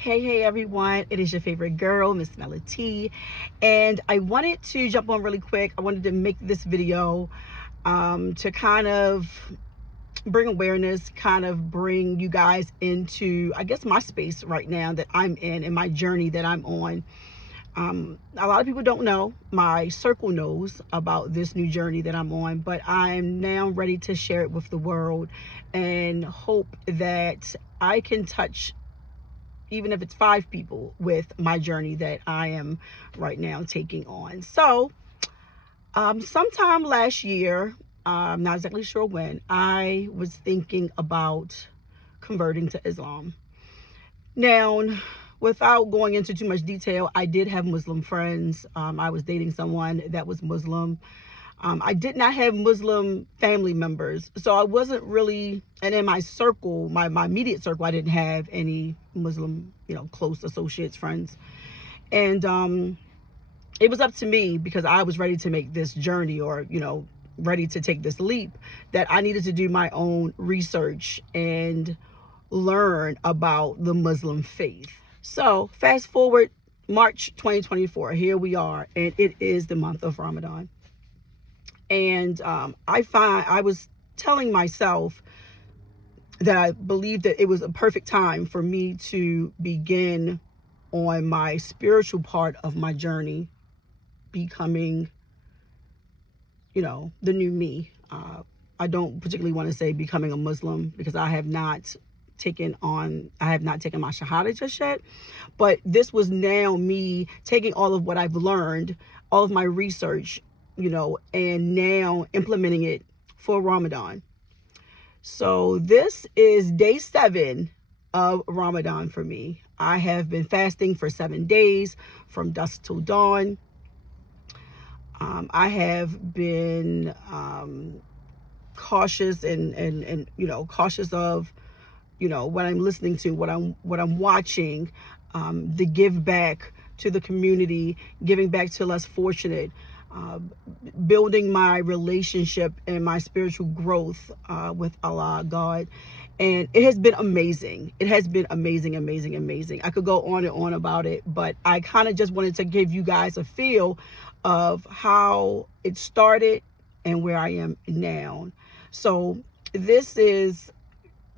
Hey everyone, it is your favorite girl, Miss Mela T, and I wanted to jump on really quick. I wanted to make this video to kind of bring awareness, kind of bring you guys into, I guess, my space right now that I'm in and my journey that I'm on. A lot of people don't know, my circle knows about this new journey that I'm on, but I'm now ready to share it with the world and hope that I can touch, even if it's 5 people, with my journey that I am right now taking on. So sometime last year, I'm not exactly sure when, I was thinking about converting to Islam. Now, without going into too much detail, I did have Muslim friends. I was dating someone that was Muslim. I did not have Muslim family members, so I wasn't really, and in my circle, my immediate circle, I didn't have any Muslim, close associates, friends. And it was up to me, because I was ready to make this journey, or, ready to take this leap, that I needed to do my own research and learn about the Muslim faith. So fast forward March 2024, here we are, and it is the month of Ramadan. And I was telling myself that I believed that it was a perfect time for me to begin on my spiritual part of my journey, becoming, the new me. I don't particularly want to say becoming a Muslim, because I have not taken my Shahada just yet. But this was now me taking all of what I've learned, all of my research, and now implementing it for Ramadan. So this is day 7 of Ramadan for me. I have been fasting for 7 days from dusk till dawn. I have been cautious and cautious of what I'm listening to, what I'm watching, the give back to the community, giving back to less fortunate, building my relationship and my spiritual growth with Allah, God. And it has been amazing. It has been amazing, amazing, amazing. I could go on and on about it, but I kind of just wanted to give you guys a feel of how it started and where I am now. So this is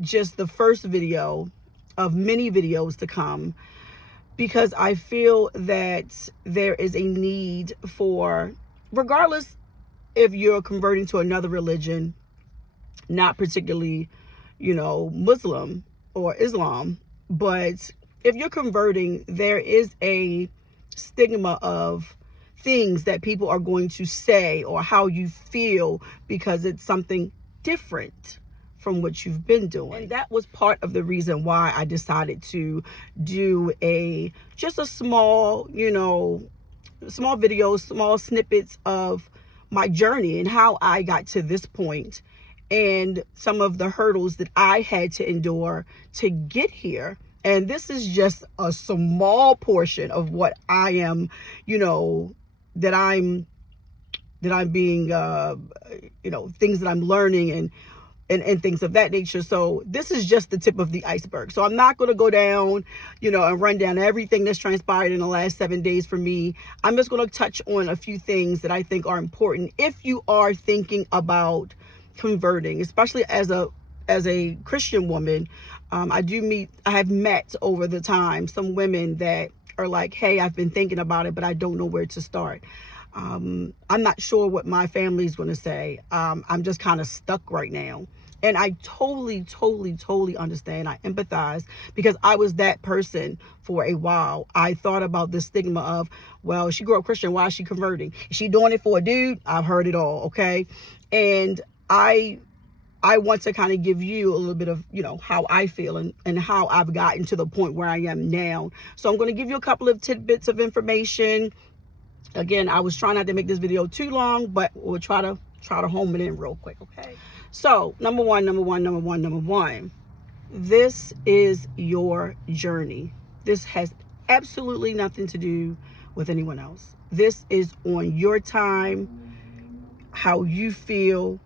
just the first video of many videos to come, because I feel that there is a need for, regardless if you're converting to another religion, not particularly, Muslim or Islam, but if you're converting, there is a stigma of things that people are going to say, or how you feel, because it's something different from what you've been doing. And that was part of the reason why I decided to do just a small, small videos, small snippets of my journey and how I got to this point, and some of the hurdles that I had to endure to get here. And this is just a small portion of what I am, that I'm being, things that I'm learning and things of that nature. So this is just the tip of the iceberg. So I'm not going to go down, and run down everything that's transpired in the last 7 days for me. I'm just going to touch on a few things that I think are important if you are thinking about converting, especially as a Christian woman. I have met over the time some women that are like, hey, I've been thinking about it, but I don't know where to start. I'm not sure what my family's going to say. I'm just kind of stuck right now. And I totally understand. I empathize, because I was that person for a while. I thought about the stigma of, well, she grew up Christian, why is she converting? Is she doing it for a dude? I've heard it all, okay? And I want to kind of give you a little bit of, how I feel and how I've gotten to the point where I am now. So I'm going to give you a couple of tidbits of information. Again, I was trying not to make this video too long, but we'll try to home it in real quick, okay? So, number one, this is your journey. This has absolutely nothing to do with anyone else. This is on your time, how you feel,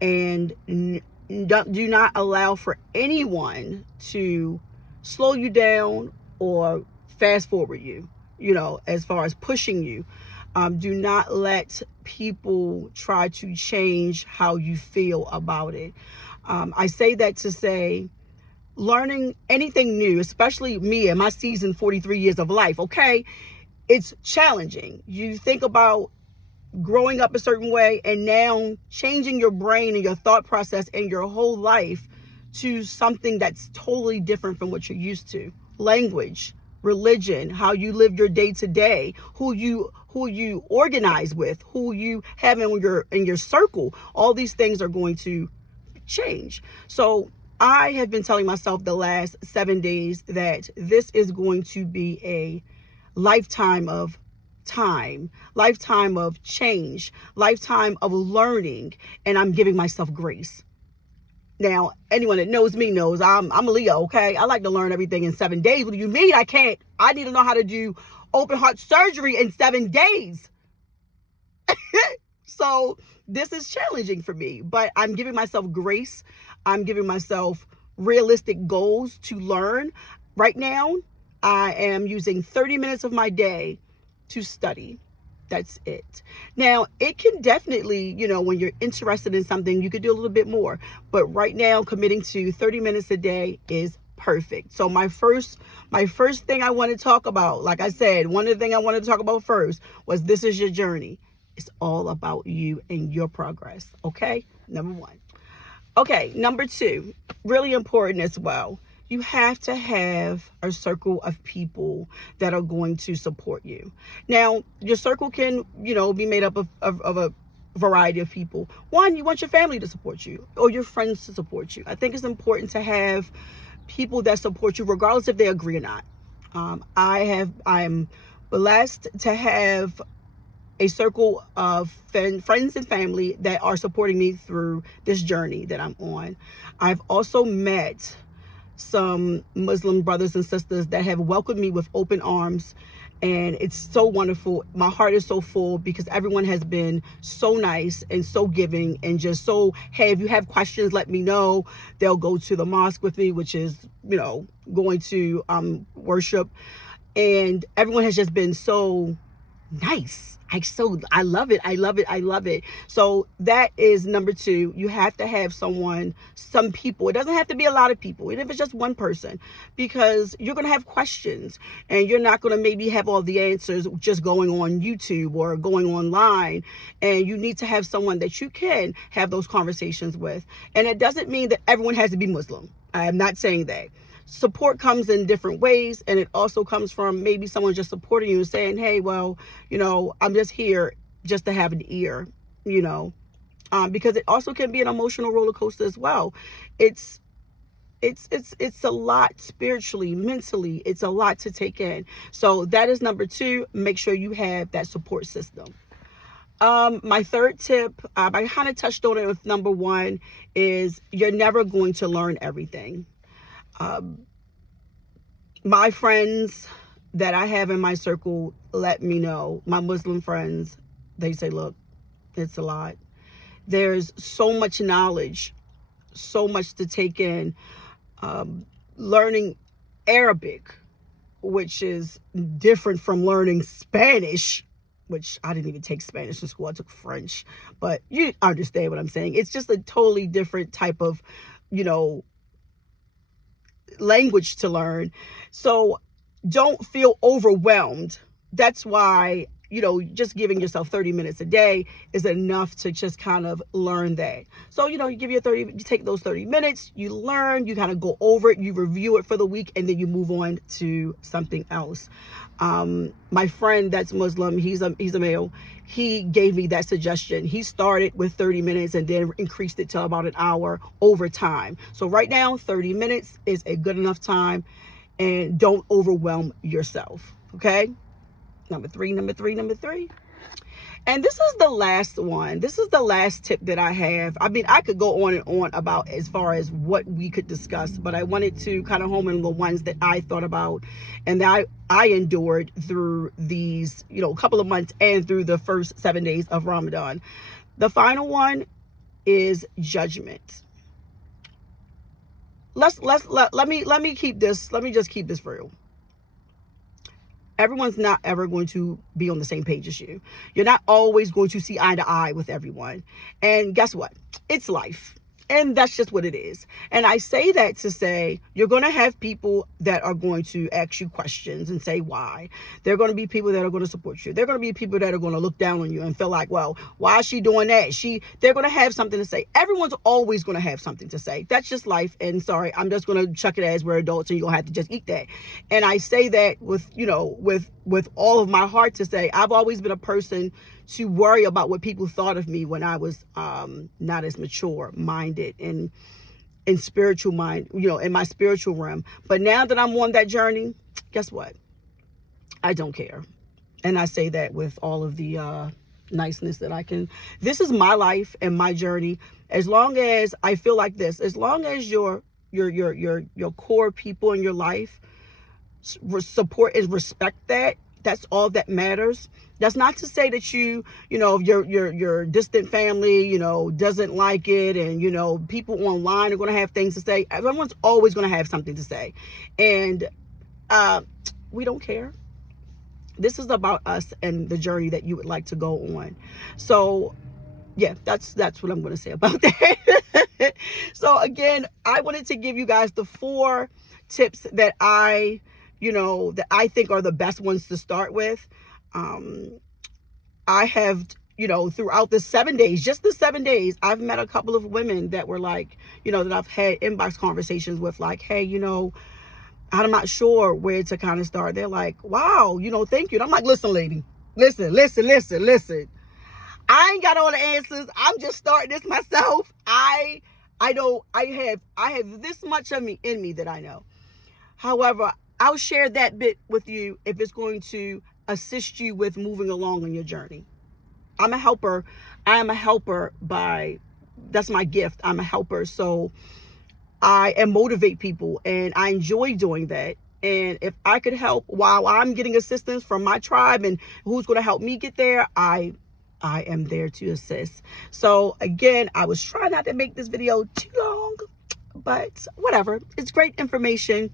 and do not allow for anyone to slow you down or fast forward you, as far as pushing you. Do not let people try to change how you feel about it. I say that to say, learning anything new, especially me and my seasoned 43 years of life, okay, it's challenging. You think about growing up a certain way and now changing your brain and your thought process and your whole life to something that's totally different from what you're used to. Language, religion, how you live your day to day, who you organize with, who you have in your circle. All these things are going to change. So I have been telling myself the last 7 days that this is going to be a lifetime of time, lifetime of change, lifetime of learning, and I'm giving myself grace. Now, anyone that knows me knows I'm a Leo, okay? I like to learn everything in 7 days. What do you mean I can't? I need to know how to do open heart surgery in 7 days. So this is challenging for me, but I'm giving myself grace. I'm giving myself realistic goals to learn. Right now, I am using 30 minutes of my day to study. That's it. Now, it can definitely, when you're interested in something, you could do a little bit more. But right now, committing to 30 minutes a day is perfect. So my first thing I want to talk about, like I said, one of the things I wanted to talk about first was this is your journey. It's all about you and your progress. Okay? Number one. Okay, number two, really important as well. You have to have a circle of people that are going to support you. Now, your circle can, be made up of a variety of people. One, you want your family to support you or your friends to support you. I think it's important to have people that support you regardless if they agree or not. I'm blessed to have a circle of friends and family that are supporting me through this journey that I'm on. I've also met some Muslim brothers and sisters that have welcomed me with open arms, and it's so wonderful. My heart is so full because everyone has been so nice and so giving and just so, hey, if you have questions, let me know. They'll go to the mosque with me, which is, going to worship, and everyone has just been so nice. I love it. I love it. I love it. So that is number two. You have to have some people. It doesn't have to be a lot of people, even if it's just one person, because you're going to have questions and you're not going to maybe have all the answers just going on YouTube or going online. And you need to have someone that you can have those conversations with. And it doesn't mean that everyone has to be Muslim. I am not saying that. Support comes in different ways, and it also comes from maybe someone just supporting you and saying, hey, well, I'm just here just to have an ear, because it also can be an emotional roller coaster as well. It's a lot spiritually, mentally. It's a lot to take in. So that is number two. Make sure you have that support system. My third tip, I kind of touched on it with number one, is you're never going to learn everything. My friends that I have in my circle let me know, my Muslim friends, they say, look, it's a lot. There's so much knowledge, so much to take in. Learning Arabic, which is different from learning Spanish, which I didn't even take Spanish in school. I took French, but you understand what I'm saying. It's just a totally different type of, language to learn. So don't feel overwhelmed. That's why, just giving yourself 30 minutes a day is enough to just kind of learn that. So, you you take those 30 minutes, you learn, you kind of go over it, you review it for the week, and then you move on to something else. My friend that's Muslim, he's a male. He gave me that suggestion. He started with 30 minutes and then increased it to about an hour over time. So right now, 30 minutes is a good enough time, and don't overwhelm yourself. Okay. Number three. And this is the last one. This is the last tip that I have. I mean, I could go on and on about as far as what we could discuss, but I wanted to kind of home in the ones that I thought about and that I endured through these, couple of months and through the first 7 days of Ramadan. The final one is judgment. Let me keep this. Let me just keep this real. Everyone's not ever going to be on the same page as you. You're not always going to see eye to eye with everyone. And guess what? It's life. And that's just what it is. And I say that to say, you're going to have people that are going to ask you questions and say why. There are going to be people that are going to support you. There are going to be people that are going to look down on you and feel like, well, why is she doing that? They're going to have something to say. Everyone's always going to have something to say. That's just life. And sorry, I'm just going to chuck it as we're adults and you're going to have to just eat that. And I say that with, with all of my heart to say, I've always been a person to worry about what people thought of me when I was not as mature minded and in spiritual mind, in my spiritual realm. But now that I'm on that journey, guess what? I don't care. And I say that with all of the niceness that I can. This is my life and my journey. As long as I feel like this, as long as your core people in your life support and respect that, that's all that matters. That's not to say that your distant family, doesn't like it, and people online are going to have things to say. Everyone's always going to have something to say, and we don't care. This is about us and the journey that you would like to go on. So yeah, that's what I'm going to say about that. So again, I wanted to give you guys the 4 tips that I think are the best ones to start with. I have, throughout the 7 days, just the 7 days, I've met a couple of women that were like, that I've had inbox conversations with, like, hey, I'm not sure where to kind of start. They're like, wow, thank you. And I'm like, listen, lady, listen. I ain't got all the answers. I'm just starting this myself. I have this much of me in me that I know. However, I'll share that bit with you if it's going to assist you with moving along on your journey. I'm a helper. I am a helper that's my gift. I'm a helper. So I motivate people and I enjoy doing that. And if I could help while I'm getting assistance from my tribe and who's going to help me get there, I am there to assist. So again, I was trying not to make this video too long, but whatever. It's great information.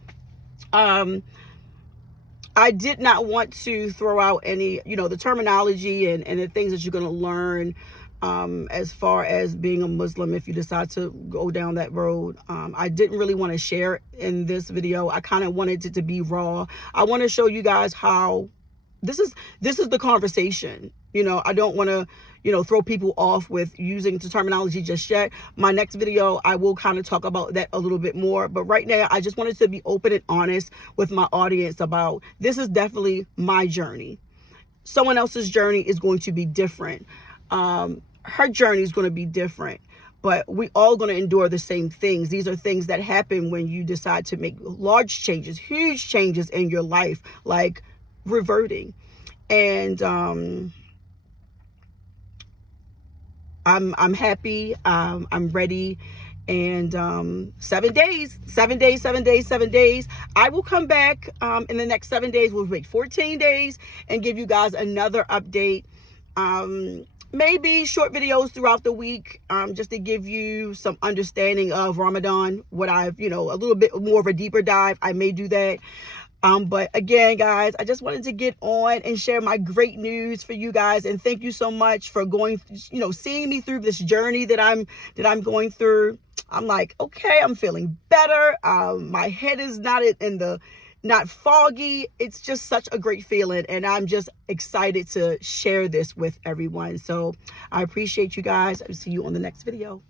I did not want to throw out any, the terminology and the things that you're going to learn as far as being a Muslim if you decide to go down that road. I didn't really want to share in this video. I kind of wanted it to be raw. I want to show you guys how this is the conversation. I don't want to, throw people off with using the terminology just yet. My next video, I will kind of talk about that a little bit more. But right now, I just wanted to be open and honest with my audience about this is definitely my journey. Someone else's journey is going to be different. Her journey is going to be different. But we all going to endure the same things. These are things that happen when you decide to make large changes, huge changes in your life, like reverting. And I'm happy. I'm ready. And 7 days. I will come back in the next 7 days. We'll wait 14 days and give you guys another update. Maybe short videos throughout the week, just to give you some understanding of Ramadan. What I've, a little bit more of a deeper dive. I may do that. But again, guys, I just wanted to get on and share my great news for you guys. And thank you so much for going, seeing me through this journey that I'm going through. I'm like, okay, I'm feeling better. My head is not foggy. It's just such a great feeling. And I'm just excited to share this with everyone. So I appreciate you guys. I'll see you on the next video.